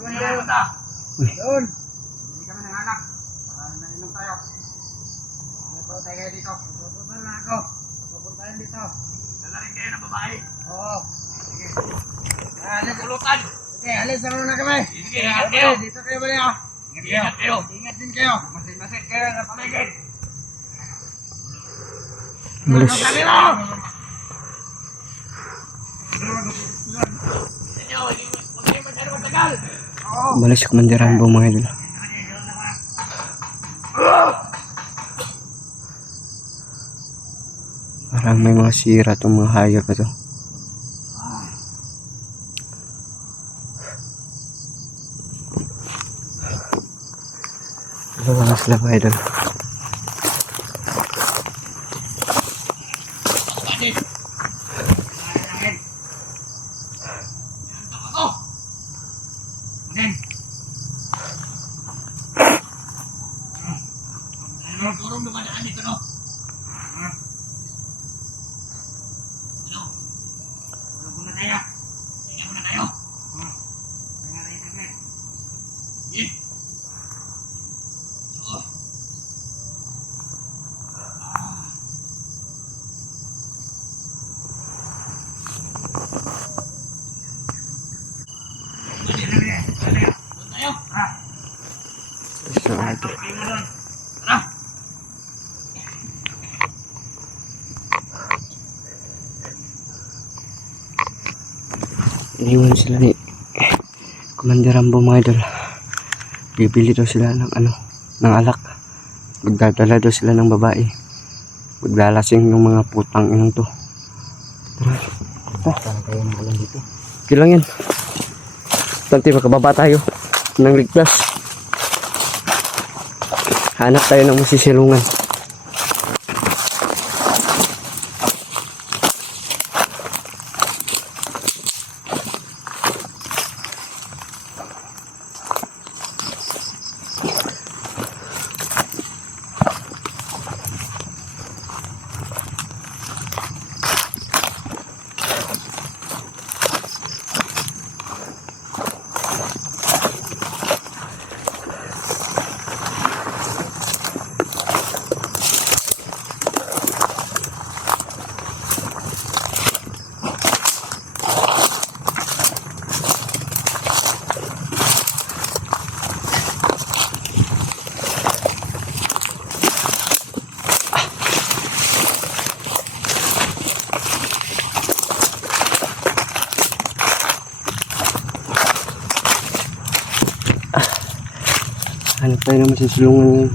Doon. Hindi kami nanganak. Nainom tayo. May tayo kayo dito. Pupunta na ako. Pupuntahin dito. Dalarin kayo ng babae. Oo. Sige. Alis. Pulutan. Sige, alis na muna kami. Sige, ingat kayo. Dito kayo ba niya? Ingat kayo. Ingat din kayo. Masin-masin kayo sa paligid. Malis. Malis si Commander Rambo mga idol. Parang may mga sira itong mga hayop na to. Dalawa na sila mga idol. Turong dumadaan dito, no? Tulog muna tayo. Tingnan muna tayo. Tingnan tayo saglit. Sige. Oo. Tayo. So, ito. Tara. Iniwan sila ni Commander Rambo mga idol. Bibili daw sila ng ng alak. Magdadala daw sila ng babae. Maglalasing yung mga putang inang to. Tara. Saan tayo nalang dito? Okay lang yan. Tanti makababa tayo ng ligtas. Hanap tayo ng masisilungan. Hanap tayo ng masisilungan ngayon.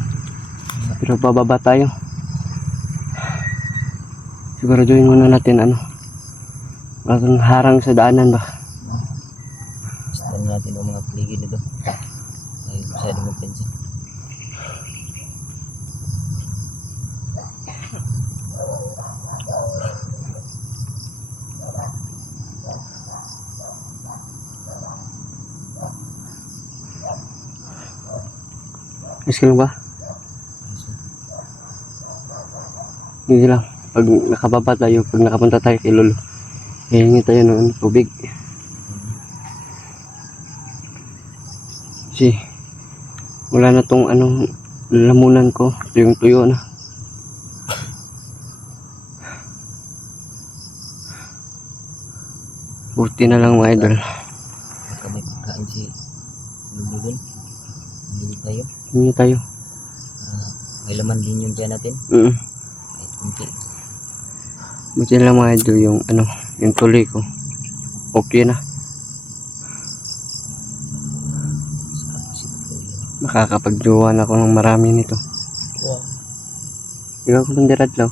Pero bababa tayo. Siguraduhin muna natin walang harang sa daanan ba. Stan natin ang mga paligid dito. Ay, masyado magpensin. Miski lang ba? Hindi lang. Pag nakababa tayo, pag nakapunta tayo kay Lolo, hihingi tayo ng tubig. Kasi wala na tong lamunan ko. Ito yung tuyo na. Buti na lang mga idol. Kami pagkain si Lulu dun. Hindi tayo. Hindi tayo. May laman din yung tiyan natin. Kahit kunti. Buti na lang mga idol yung yung tuloy ko. Okay na. Makakapagjowa na ako ng marami nito. Wow. Ikaw ko ng diradlaw.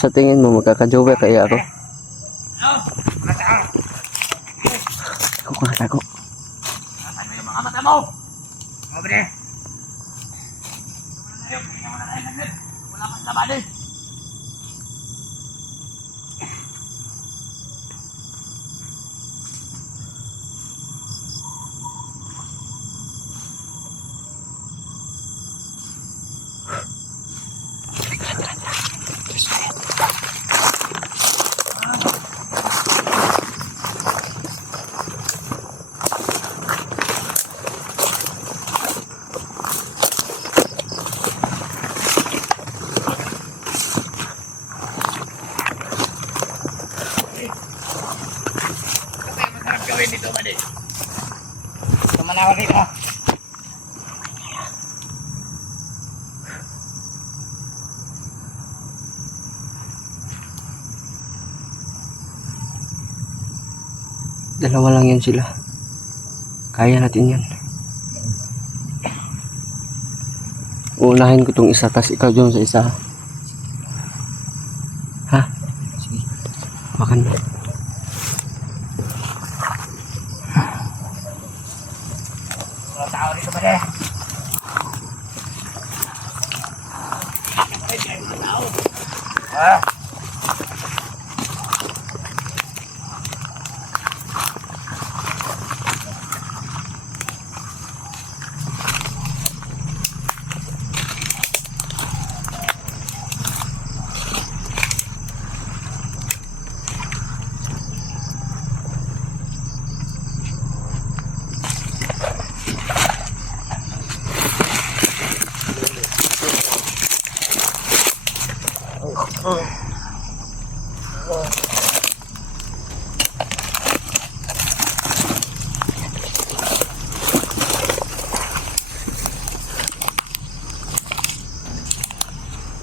Sa tingin mo magkakajowa kaya ako? Ako kakatako. Nasaan mo yung mga mata mo? Mabre. Wala pang laban eh. buddy. Tumanawa dito. Dalawa lang yan sila. Kaya natin yan. Uunahin ko tong isa, tas ikaw dyan sa isa. Ha? Sige. Makan mo. Mga tao dito buddy. Ah.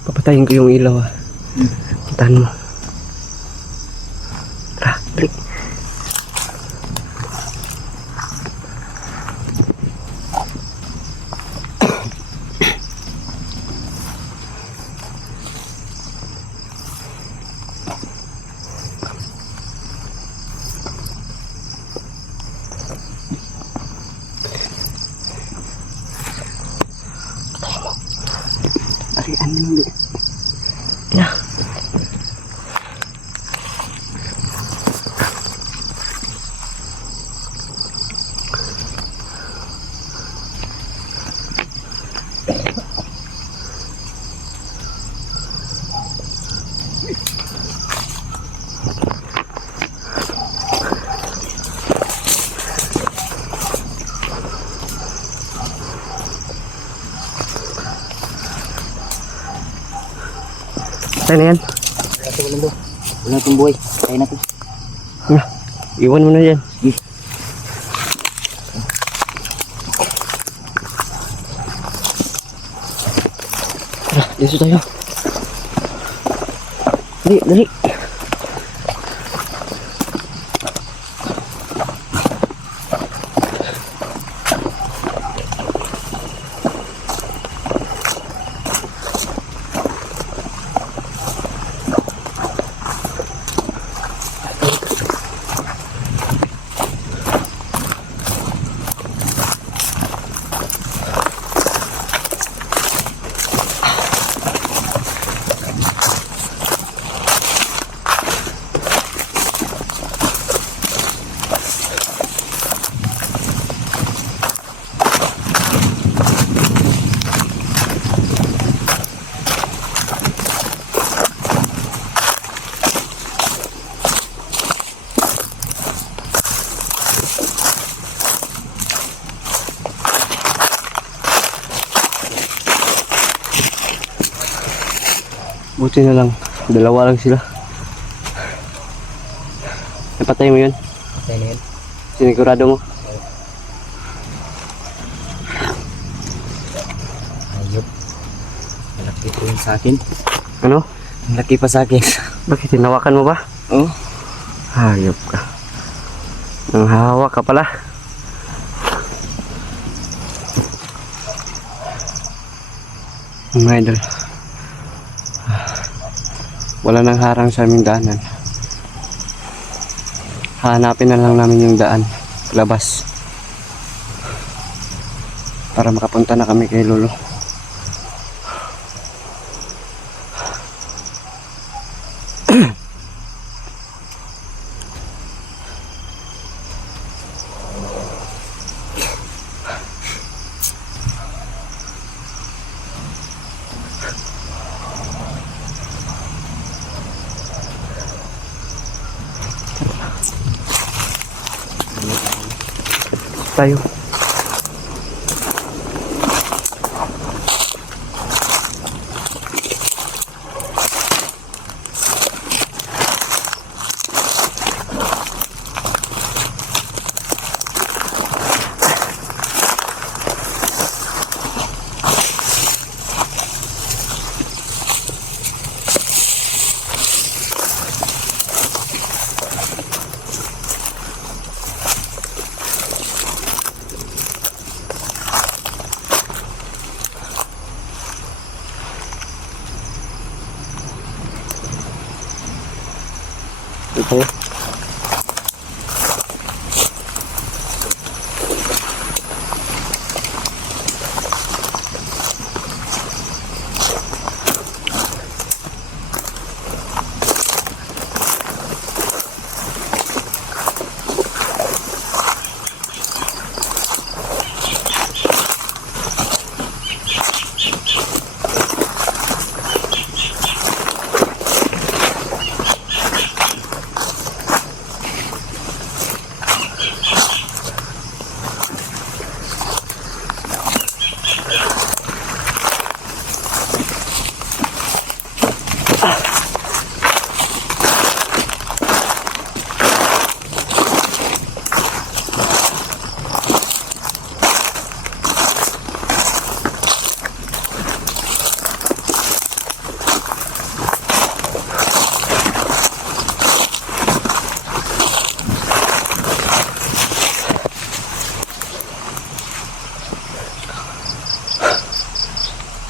Papatayin ko yung ilaw ah. Puntahan mo. Tara, balik. Arian mo ulit. Ya. Saan na yan? Wala itong buhay. Kaya na to. Ya, iwan mo na yan. Tara, dito tayo. Dali, dali. Buti na lang, dalawa lang sila. Napatay mo yun? Kaya na yan. Sinigurado mo? Ayop. Malaki po yun sa akin. Ano? Malaki pa sa akin. Bakit hinawakan mo ba? Oh. Hayop ka. Nang hawak ka pala. Mga idol. Wala nang harang sa aming daanan. Hanapin na lang namin yung daan labas para makapunta na kami kay Lolo. Tayo. tayo.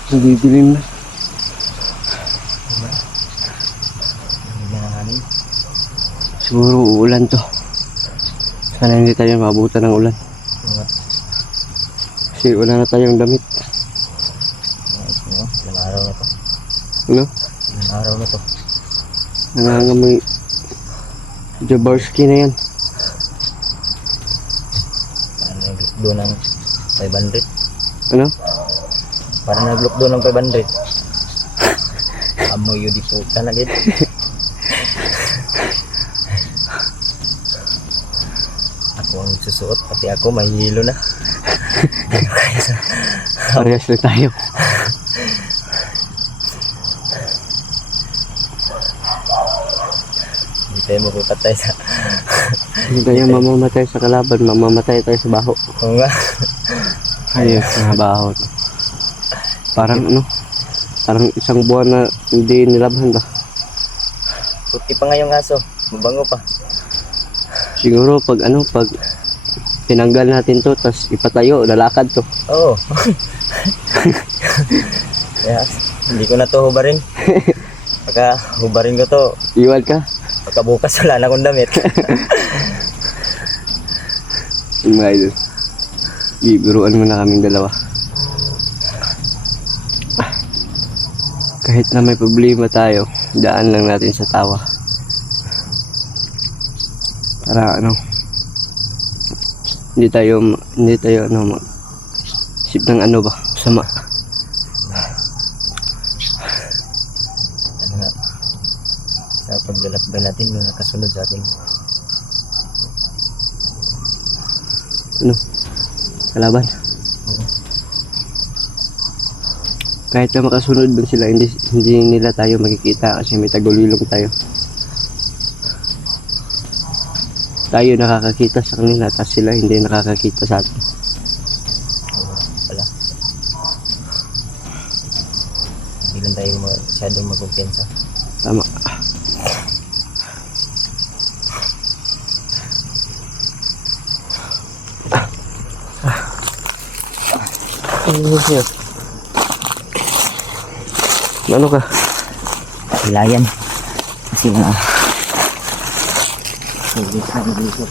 Didilim na. Hindi na namin. Siguro uulan to. Sana hindi tayo maabutan ng ulan. Mga, Kasi wala na tayong damit. ilang araw na to. Ano? Ilang araw na to. Nangangamoy Jabarski na yan. Parang nag-look doon ng 500. Ano? Parang nag-look doon ng 500. Amoy yun di puta na gid. Ako ang susuot, pati ako mahihilo na. Parehas na tayo. Hindi tayo mapapatay sa... Hindi tayo mamamatay sa kalaban, mamamatay tayo sa baho. Oo nga. Ayos na baho. Parang ano, parang isang buwan na hindi nilabhan ba? Puti pa nga yung aso, mabango pa. Siguro pag ano, pag tinanggal natin to, tas ipatayo, lalakad to. Oo. Kaya, hindi ko na to hubarin. Pagka hubarin ko to, Iwan ka. pagkabukas wala na akong damit. Yung mga idol. Bibiruan mo na kaming dalawa. Kahit na may problema tayo, daan lang natin sa tawa. Para ano, hindi tayo ano, isip ng ano ba, sama. Ano nga, sa paglalakbay natin, yung nakasunod sa atin. Ano, kalaban. Oo. Kahit na makasunod man sila, hindi nila tayo makikita kasi may tagulilong tayo. Tayo nakakakita sa kanila, tapos sila hindi nakakakita sa atin. Oo, pala. Hindi lang tayo masyadong magkumpiyansa. Tama. Ano ka? Ilayan. Kasi nga. Hindi ka nag-iisip.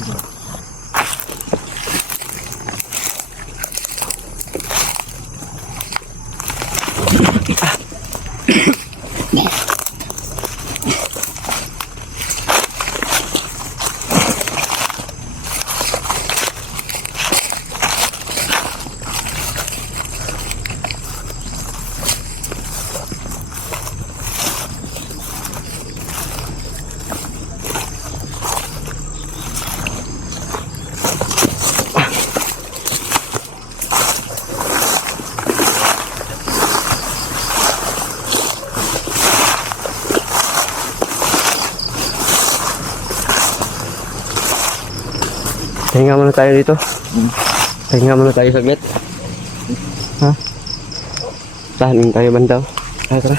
Pahinga muna tayo dito. Pahinga muna tayo saglit. Ha? Tahanin tayo bandaw. Tara, tara.